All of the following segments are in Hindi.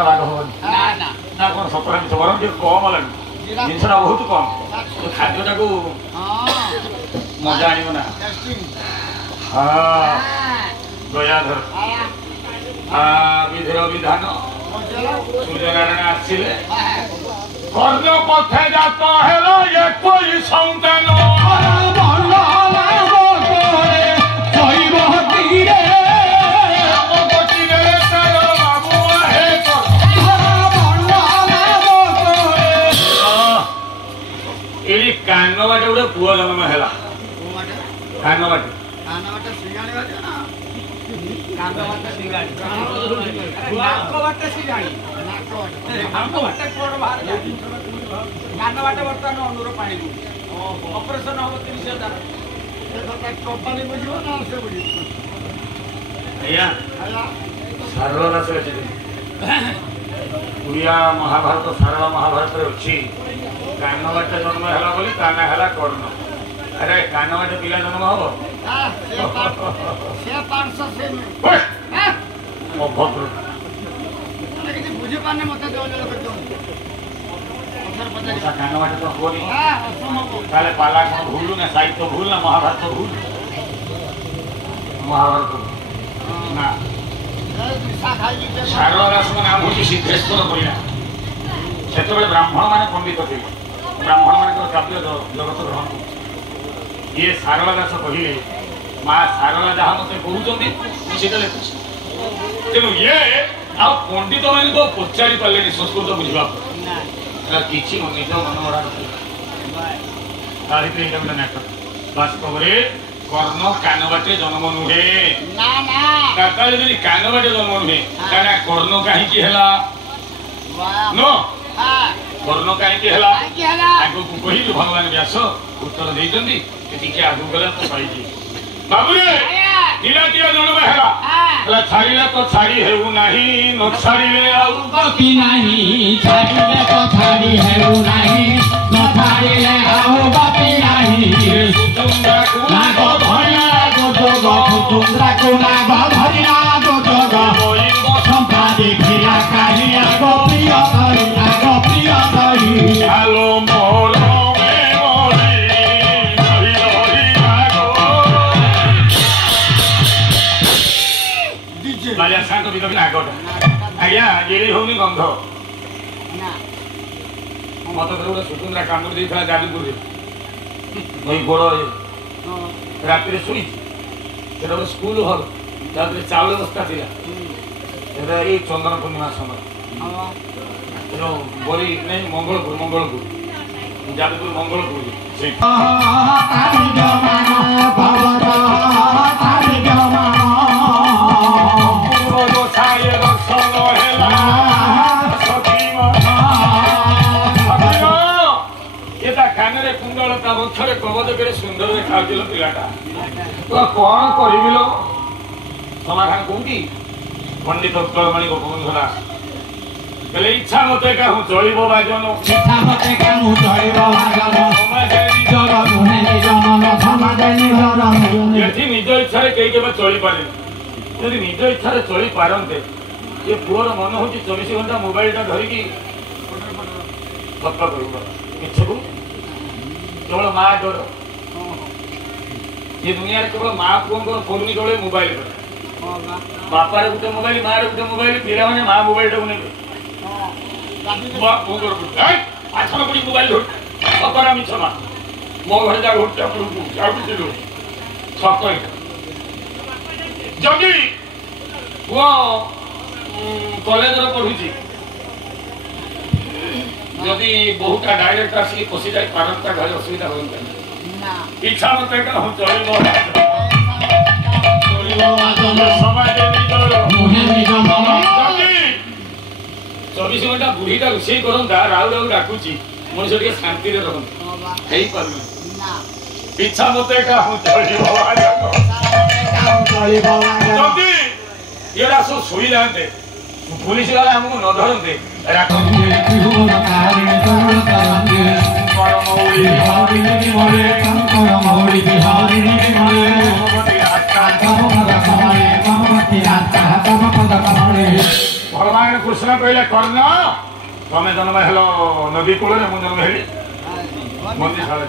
टा भाग होनी ना कौन सतरा मिछ बर कम लगे जिनसा बहुत कम खाद्यटा को मजा आना हाँ गयाधर विधिर विधान सूर्यनारायण आसिले कर्ण पथे जात हेलो एक संतान कान बाटे गोटे पुआ जन्म है कान बाटे सारला दास ओडिया महाभारत सारला महाभारत अच्छी कान बाटे जन्म है बोली काना है कर्ण अरे कान बाटे पिला जन्म हम अभद्र कान बाटे तो होनी पाला कौन भूल ना साहित्य भूल ना महाभारत भूल महाभारत ना सारला दास नाम हूँ सिद्धेश्वर परिणा से ब्राह्मण मान पंडित थे ब्राह्मण मान काव्य जगत ग्रहण ये सारला दास कहले माँ सारला जहाँ मत कहते लिखुची तेणु ये आ पंडित मैंने तो पचारि पारे संस्कृत बुझा किसी निज मन मरा गोटे नाटक वास्तव में कर्ण कान बाटे जन्म नुहे कान बाटे जन्म नुहे क्या कर्ण कहीं कर्ण कहीं कहलु भगवान व्यास उत्तर देते आगू गला तो पाई बाबूरे निलाटिया जन्म है छाड़िले तो छाड़ी हेउ नहीं न छाड़िले गति नहीं छाड़िले तो छाड़ी हेउ नहीं न छाड़िले आउ गति नहीं नाग धरिया गोजग चुंद्राको नाग धरिया गोजग संपा देखिया काहिया गोप्रिय धरि हेलो मोर आज्ञा ये होनी गंध मत गोटे सुतुंद्रा कामुड़ देता जादूपुर नई गोड़ रात शुणी गोटे स्कूल हल चाउल बस्ता थी चंदन पूर्णिमा समय बरी नहीं मंगलपुर जादूपुर मंगलपुर कानरे कुंडल वक्षरे कवच के सुंदर देखा पिलाटा तो कौन कर समाधान कौटी पंडित उत्कलमणि गोपबंधु दास कहले इच्छा मते कहूँ चलिब बाजन यदि निज इच्छा कई केवल चली पारे यदि निज इच्छा चली पारते ये पुअर मन हूँ 24 घंटा मोबाइल टा धरिकी गप कर केवल माँ डर ये दुनिया केवल माँ पुओं फोन चले मोबाइल बापार गोटे मोबाइल माँ गोटे मोबाइल पिला मैंने माँ मोबाइल टाक ने आठन पड़ी मोबाइल सतरा मिछ माँ मो घर जा घुटा सत जदि पुओ कॉलेज पढ़ुची जदि बहुटा डायरेक्ट आसिक पशि जाए पारता घर असुविधा हो इच्छा मत चल 24 घंटा बुढ़ीटा रोषे करता राउ राउ डाकुची मनुष्य टे शांति रहते इच्छा मत ये सब शोई जाते पुलिस वाला हमको न धरते भगवान कृष्ण कहले कर्ण तमें जन्म हेलो नदी कूल में मुझे जन्म हेली मंदिर साल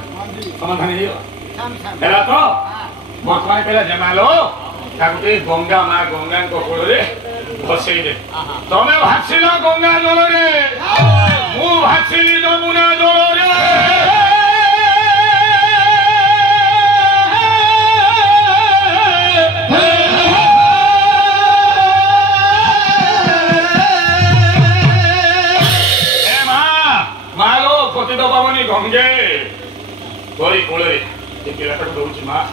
समाधान है तो बर्तमान कहला जमालो गंगा माँ गंगा कूल बसई दे तमें भासिल गंगा जल रे मु भासिली जमुना जल रे गंगे गोरी कूल ये पिला दौर माँ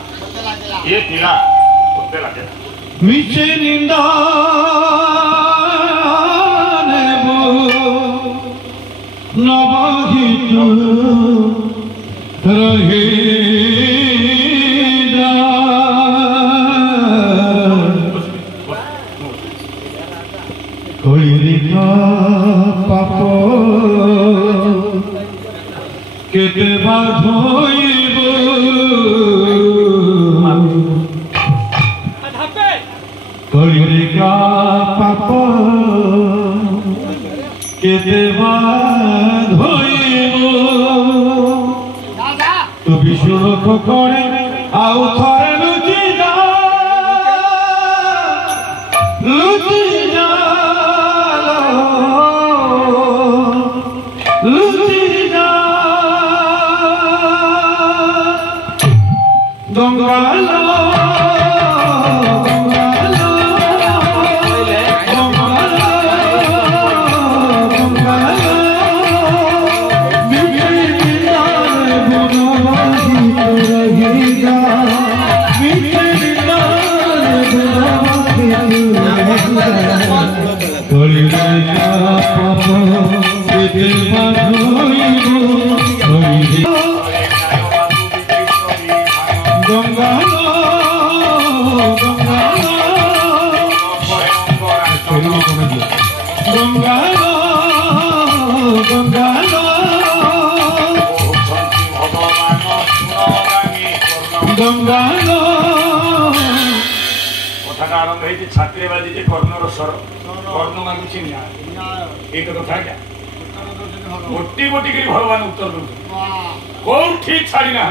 ये पिला कुत्ते लगे मीचे निंदा नवाहित रहे कोई पाप केते बाधोइब कलिका पाप केते बाधोइब तू विश्वरख करे आउ थरे लुचि जा गंगालो आरंभ है छात्रेबाजी जे कर्णर स्वर कर्ण मांगुची न्याय एक कथा क्या मोटी मोटी करी भगवान उत्तर दो कौन ठीक छाड़ी ना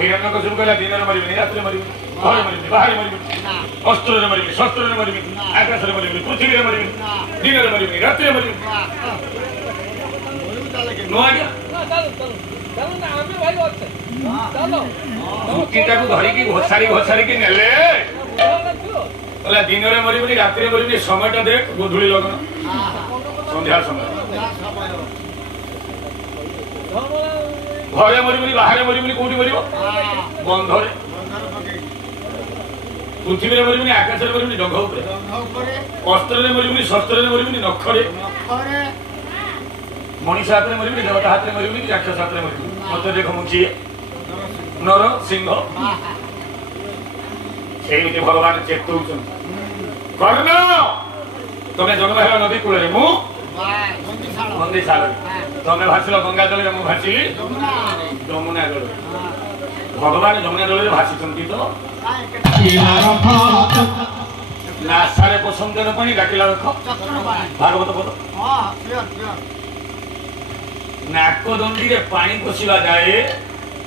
हिरण्यकशिपु कहला दिन रे मरिबे रात रे मरिबे घरे मरिबे बाहर मरिबे अस्त्र रे मरिबे शस्त्र रे मरिबे आकाश रे मरिबे पृथ्वी रे मरिबे दिन रे मरिबे रात रे मरिबे नो आज्ञा चलो ना आमे भाई होते चलो मुक्तिटा को धरी की घोसारी की नेले दिन में मरबी रात मरबी समय देख गोधूली लगन संध्या समय घरे मरबी बाहर मरबी कौटी मर बंधरे पृथ्वी में मरबी आकाश में मरबी जंघ अस्त्र मरबी शस्त्र मरबी नखरे मनीष हाथ में मरबी देवता हाथ में मरबी राक्षस हाथ में मरबी मत देख मुझे नर सिंह से भगवान चेतु कर्ण तुम्हें जन्म है नदी कूल मु मंदिर साल तुम्हें भासिल गंगा जल में भासिली जमुना जल भगवान जमुना जल में भाषिंट तो नासारे पसंद पानी डाकिला रख भागवत पद नाक दंडी रे पानी पशिला जाए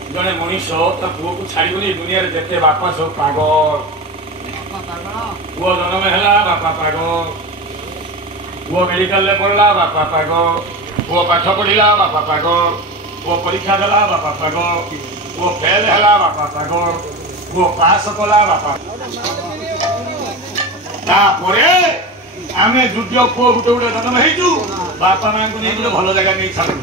जड़े मनीष ता पुओ को छाड़ी दुनिया रे जेते बापा सब पागल पुओ जन्म है बापा पागल पुओ मेडिकल पढ़ला बापा पागल पुओ पाठ पढ़ला बापा पागल पुओ परीक्षा देला बापा पागल पुओ फेल है बापा पागल पुओ पास कला बापा आमे जुट पुओ गुटे गुटे जन्म हेचु बापा मां को नहीं भल जगह नहीं छाड़ू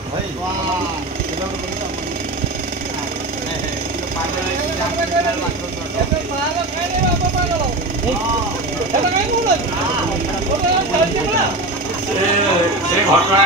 से घटना